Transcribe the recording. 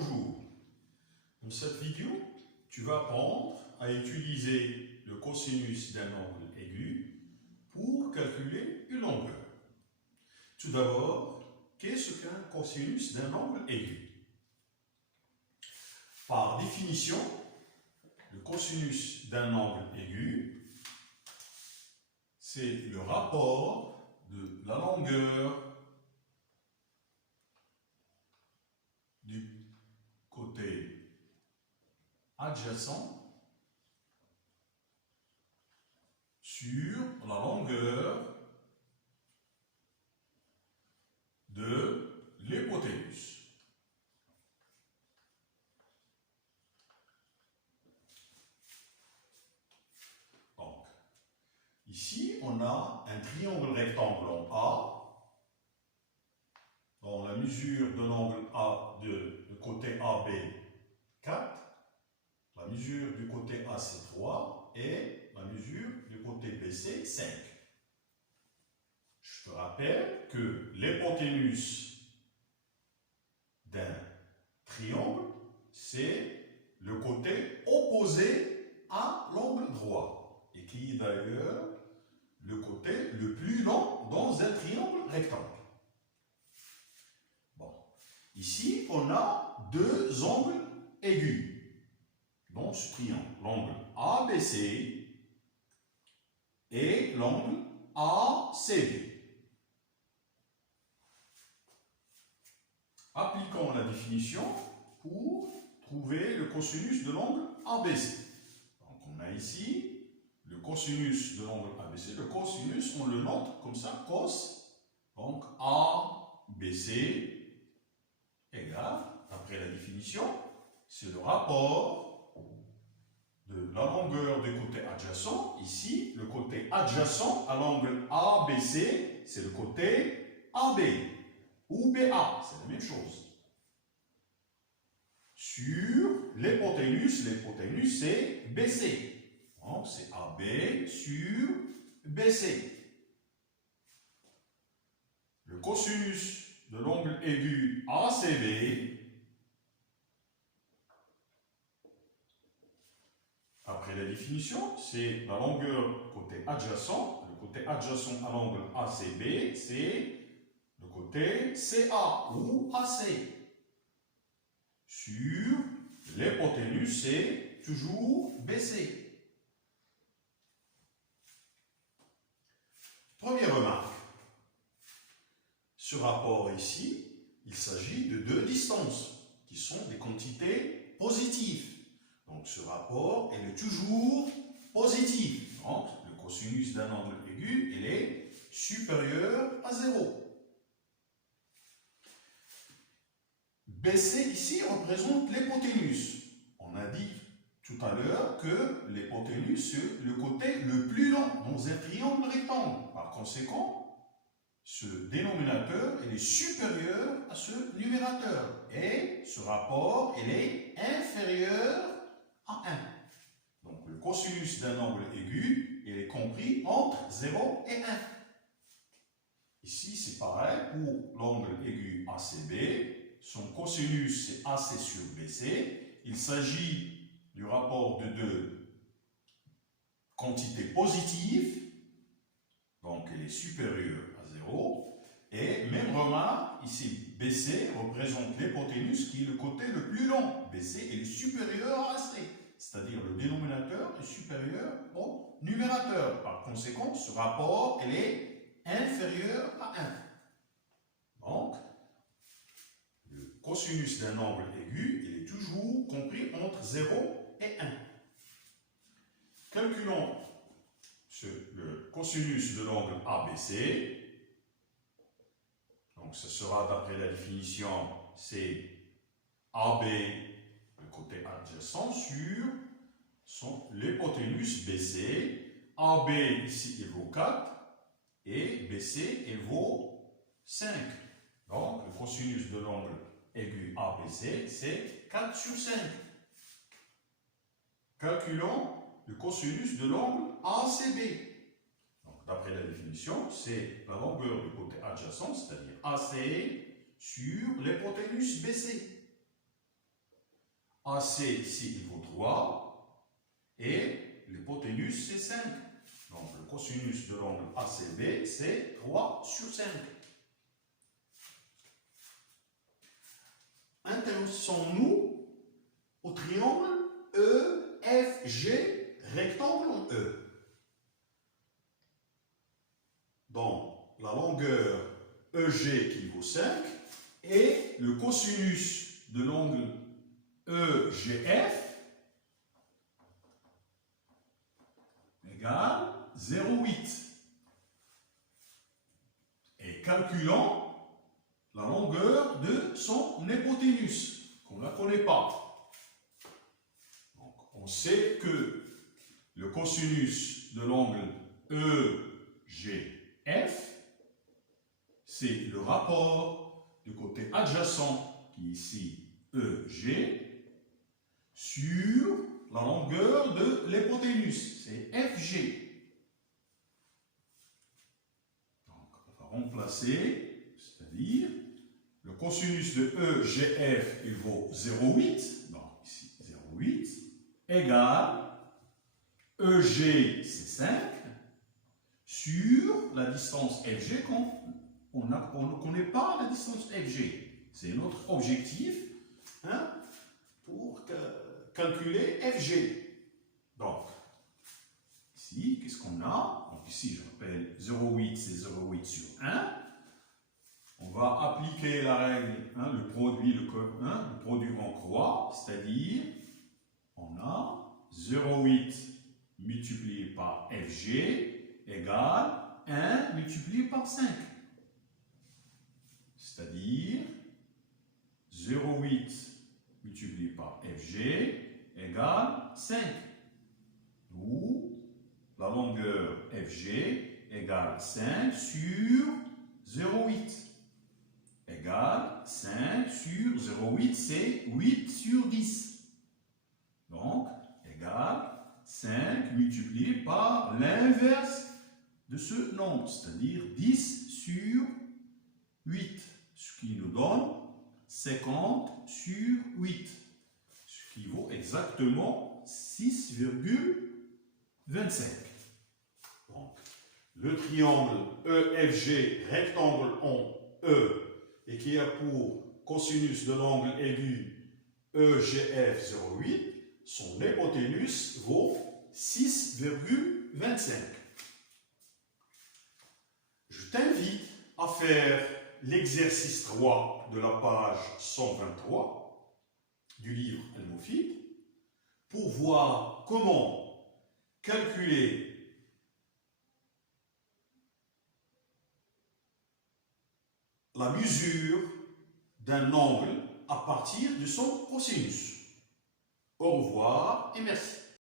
Bonjour. Dans cette vidéo, tu vas apprendre à utiliser le cosinus d'un angle aigu pour calculer une longueur. Tout d'abord, qu'est-ce qu'un cosinus d'un angle aigu? Par définition, le cosinus d'un angle aigu, c'est le rapport de la longueur du côté adjacent sur la longueur de l'hypoténuse. Donc, ici, on a un triangle rectangle en A. Dans la mesure de l'angle A de côté AB 4, la mesure du côté AC 3 et la mesure du côté BC 5. Je te rappelle que l'hypoténuse d'un triangle, c'est le côté opposé à l'angle droit et qui est d'ailleurs le côté le plus long dans un triangle rectangle. Ici, on a deux angles aigus dans ce triangle. L'angle ABC et l'angle ACB. Appliquons la définition pour trouver le cosinus de l'angle ABC. Donc, on a ici le cosinus de l'angle ABC. Le cosinus, on le note comme ça, cos. Donc, ABC égale, après la définition, c'est le rapport de la longueur du côté adjacent. Ici, le côté adjacent à l'angle ABC, c'est le côté AB ou BA, c'est la même chose. Sur l'hypoténuse, l'hypoténuse c'est BC. Donc c'est AB sur BC. Le cosinus de l'angle aigu ACB, après la définition, c'est la longueur côté adjacent. Le côté adjacent à l'angle ACB, c'est le côté CA ou AC. Sur l'hypoténuse, c'est toujours BC. Première remarque. Ce rapport ici, il s'agit de deux distances qui sont des quantités positives. Donc ce rapport, il est toujours positif. Donc le cosinus d'un angle aigu, il est supérieur à 0. BC ici représente l'hypoténuse. On a dit tout à l'heure que l'hypoténuse, c'est le côté le plus long dans un triangle rectangle. Par conséquent, ce dénominateur il est supérieur à ce numérateur et ce rapport il est inférieur à 1. Donc le cosinus d'un angle aigu il est compris entre 0 et 1. Ici c'est pareil pour l'angle aigu ACB, son cosinus c'est AC sur BC. Il s'agit du rapport de deux quantités positives, donc il est supérieur à 0. Et même remarque, ici BC représente l'hypoténuse qui est le côté le plus long. BC est supérieur à AC, c'est-à-dire le dénominateur est supérieur au numérateur. Par conséquent, ce rapport il est inférieur à 1. Donc, le cosinus d'un angle aigu il est toujours compris entre 0 et 1. Calculons le cosinus de l'angle ABC. Donc, ce sera d'après la définition, c'est AB, le côté adjacent, sur l'hypoténuse BC. AB, ici, il vaut 4 et BC, il vaut 5. Donc, le cosinus de l'angle aigu ABC, c'est 4 sur 5. Calculons le cosinus de l'angle ACB. D'après la définition, c'est la longueur du côté adjacent, c'est-à-dire AC, sur l'hypoténuse BC. AC ici, il vaut 3. Et l'hypoténuse, c'est 5. Donc, le cosinus de l'angle ACB, c'est 3 sur 5. Intéressons-nous au triangle EFG, rectangle en E. Donc, la longueur EG qui vaut 5 et le cosinus de l'angle EGF égale 0,8. Et calculons la longueur de son hypoténuse, qu'on ne la connaît pas. Donc, on sait que le cosinus de l'angle EGF, c'est le rapport du côté adjacent, qui est ici EG, sur la longueur de l'hypoténuse, c'est FG. Donc, on va remplacer, c'est-à-dire, le cosinus de EGF, il vaut 0,8, donc ici 0,8, égale EG, c'est 5, sur la distance FG, on ne connaît pas la distance FG. C'est notre objectif pour calculer FG. Donc, ici, qu'est-ce qu'on a? Donc ici, je rappelle, 0,8, c'est 0,8 sur 1. On va appliquer la règle, le produit en croix, c'est-à-dire, on a 0,8 multiplié par FG égale 1 multiplié par 5. C'est-à-dire 0,8 multiplié par FG égale 5. Ou la longueur FG égale 5 sur 0,8 égale 5 sur 0,8, c'est 8 sur 10. Donc, égale 5 multiplié par l'inverse de ce nombre, c'est-à-dire 10 sur 8, ce qui nous donne 50 sur 8, ce qui vaut exactement 6,25. Donc, le triangle EFG, rectangle en E, et qui a pour cosinus de l'angle aigu EGF 0,8, son hypoténuse vaut 6,25. Je t'invite à faire l'exercice 3 de la page 123 du livre Helmholtz pour voir comment calculer la mesure d'un angle à partir de son cosinus. Au revoir et merci.